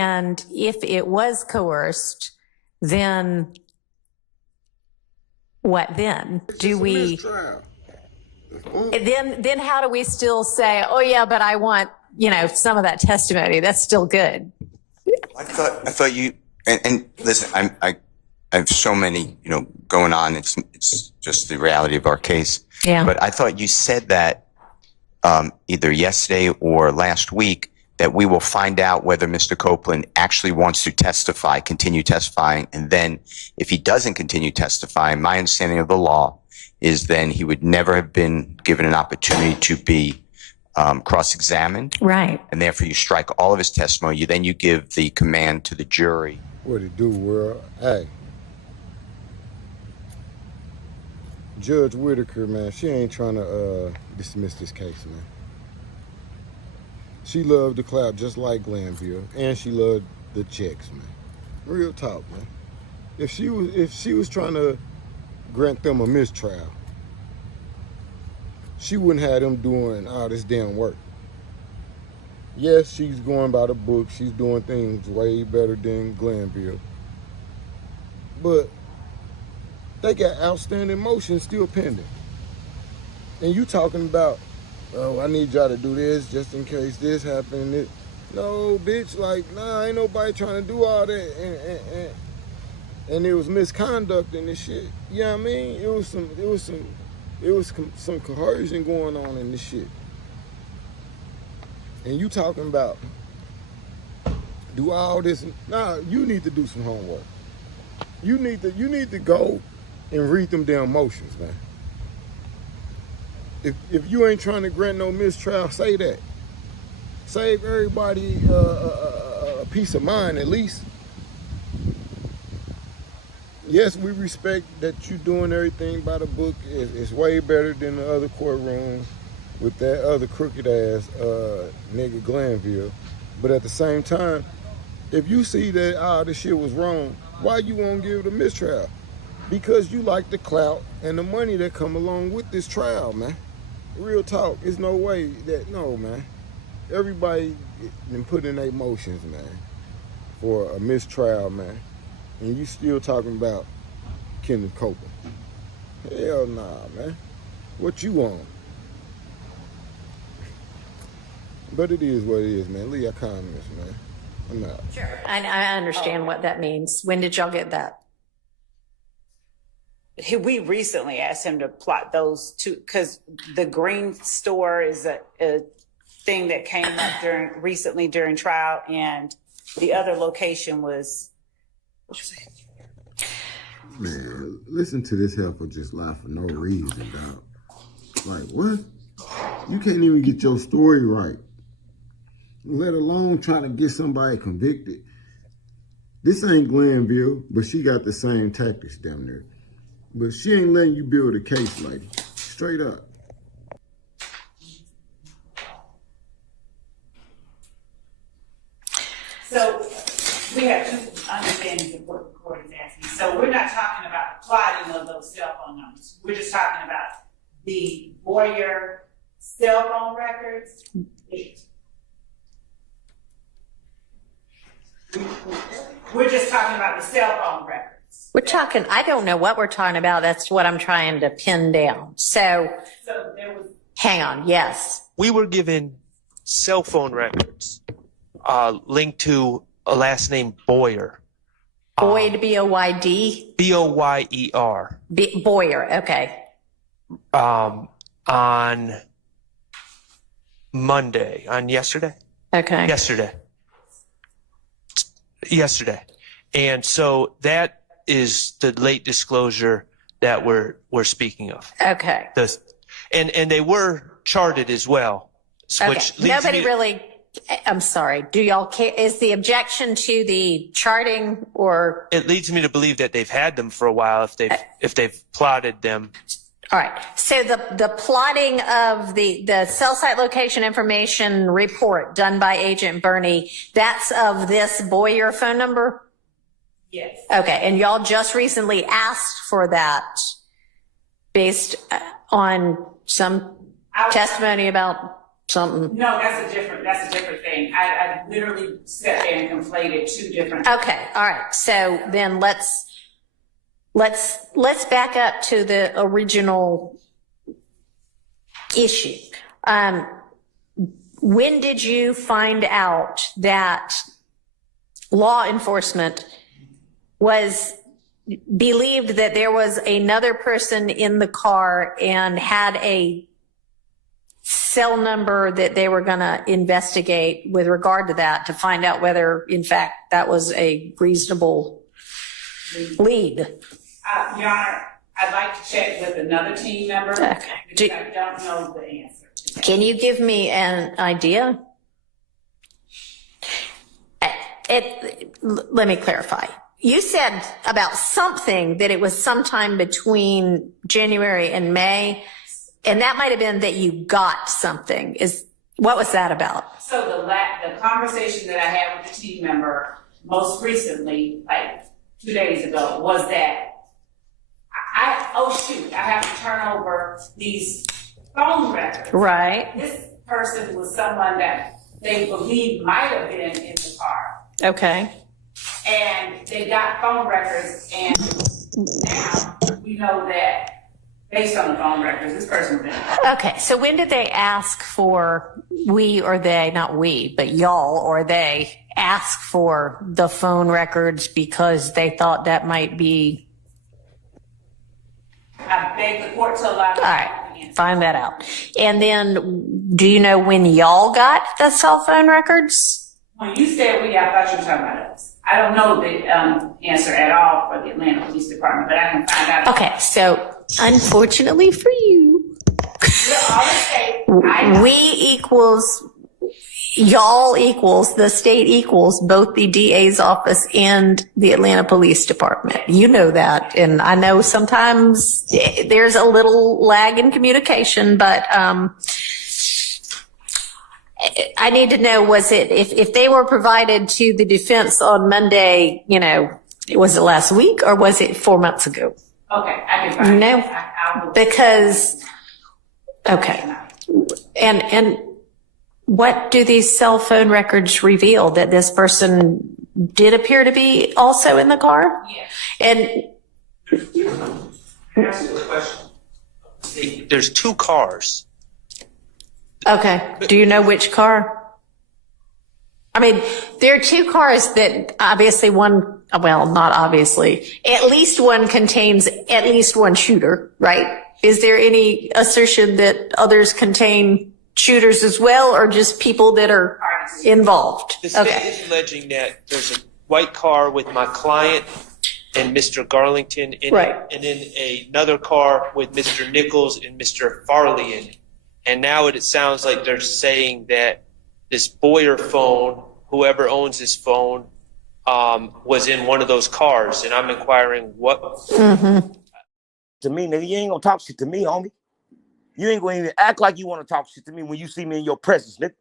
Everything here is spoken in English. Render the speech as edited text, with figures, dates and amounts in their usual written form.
And if it was coerced, then what then? Do we, then how do we still say, oh yeah, but I want, some of that testimony? That's still good. I thought you, and listen, I have so many, going on. It's just the reality of our case. Yeah. But I thought you said that either yesterday or last week that we will find out whether Mr. Copeland actually wants to testify, continue testifying, and then if he doesn't continue testifying, my understanding of the law is then he would never have been given an opportunity to be cross-examined. Right. And therefore you strike all of his testimony. Then you give the command to the jury. What it do, world? Hey. Judge Whitaker, man, she ain't trying to dismiss this case, man. She loved the clout just like Glanville, and she loved the checks, man. Real talk, man. If she was trying to grant them a mistrial, she wouldn't have them doing all this damn work. Yes, she's going by the book. She's doing things way better than Glanville. But they got outstanding motions still pending. And you talking about, oh, I need y'all to do this just in case this happened. No, bitch, nah, ain't nobody trying to do all that. And it was misconduct in this shit. You know what I mean? It was some coercion going on in this shit. And you talking about do all this? Nah, you need to do some homework. You need to go and read them damn motions, man. If you ain't trying to grant no mistrial, say that. Save everybody a peace of mind at least. Yes, we respect that you doing everything by the book. It's way better than the other courtrooms with that other crooked ass nigga Glanville. But at the same time, if you see that this shit was wrong, why you won't give it a mistrial? Because you like the clout and the money that come along with this trial, man. Real talk. There's no way no, man. Everybody been put in their motions, man, for a mistrial, man. And you still talking about Kenneth Copeland. Hell nah, man. What you want? But it is what it is, man. Leave your comments, man. I'm out. Sure. I understand what that means. When did y'all get that? We recently asked him to plot those two, because the green store is a thing that came up recently during trial, and the other location was. Man, listen to this heifer just lie for no reason, dog. Like, what? You can't even get your story right, let alone trying to get somebody convicted. This ain't Glanville, but she got the same tactics down there. But she ain't letting you build a case, lady. Straight up. So we have two understandings of what the court is asking. So we're not talking about the plotting of those cell phone numbers. We're just talking about the Boyer cell phone records. We're just talking about the cell phone records. I don't know what we're talking about. That's what I'm trying to pin down. So there was. Hang on. Yes. We were given cell phone records linked to a last name Boyer. Boyd, B-O-Y-D? B-O-Y-E-R. Boyer, okay. On Monday, yesterday. Okay. Yesterday. And so that is the late disclosure that we're speaking of. Okay. And they were charted as well. Which okay. Nobody really, I'm sorry. Do y'all care? Is the objection to the charting or? It leads me to believe that they've had them for a while if they've plotted them. All right. So the plotting of the cell site location information report done by Agent Bernie, that's of this Boyer phone number? Yes. Okay. And y'all just recently asked for that based on some testimony about something. No, that's a different thing. I literally sat there and conflated two different. Okay, all right. So then let's back up to the original issue. When did you find out that law enforcement believed that there was another person in the car and had a cell number that they were going to investigate with regard to that to find out whether, in fact, that was a reasonable lead? Your Honor, I'd like to check with another team member Okay. because I don't know the answer. Can you give me an idea? Let me clarify. You said about something that it was sometime between January and May, and that might have been that you got something. What was that about? So the conversation that I had with the team member most recently, like 2 days ago, was that I have to turn over these phone records. Right. This person was someone that they believe might have been in the car. Okay. And they got phone records, and now we know that based on the phone records, this person was in the car. Okay. So when did they ask for, we or they, not we, but y'all or they ask for the phone records because they thought that might be? I beg the court to allow me All right, find that out. And then, do you know when y'all got the cell phone records? When you said we, I thought you were talking about us. I don't know the answer at all for the Atlanta Police Department, but I can find out. Okay, so unfortunately for you, we equals, y'all equals, the state equals both the DA's office and the Atlanta Police Department. You know that. And I know sometimes there's a little lag in communication, but I need to know, was it, if they were provided to the defense on Monday, was it last week or was it 4 months ago? Okay, I can find No, out. because, okay. And what do these cell phone records reveal? That this person did appear to be also in the car? Yes. And Can I ask you a question? There's two cars. okay, do you know which car? I mean, there are two cars that obviously one, well, not obviously, at least one contains at least one shooter, right? Is there any assertion that others contain shooters as well, or just people that are involved? The state Okay. is alleging that there's a white car with my client and Mr. Garlington in Right. it, and then another car with Mr. Nichols and Mr. Farley in it. And now it sounds like they're saying that this Boyer phone, whoever owns this phone, was in one of those cars. And I'm inquiring what. Mm-hmm. To me, nigga, you ain't gonna talk shit to me, homie. You ain't gonna even act like you want to talk shit to me when you see me in your presence, nigga.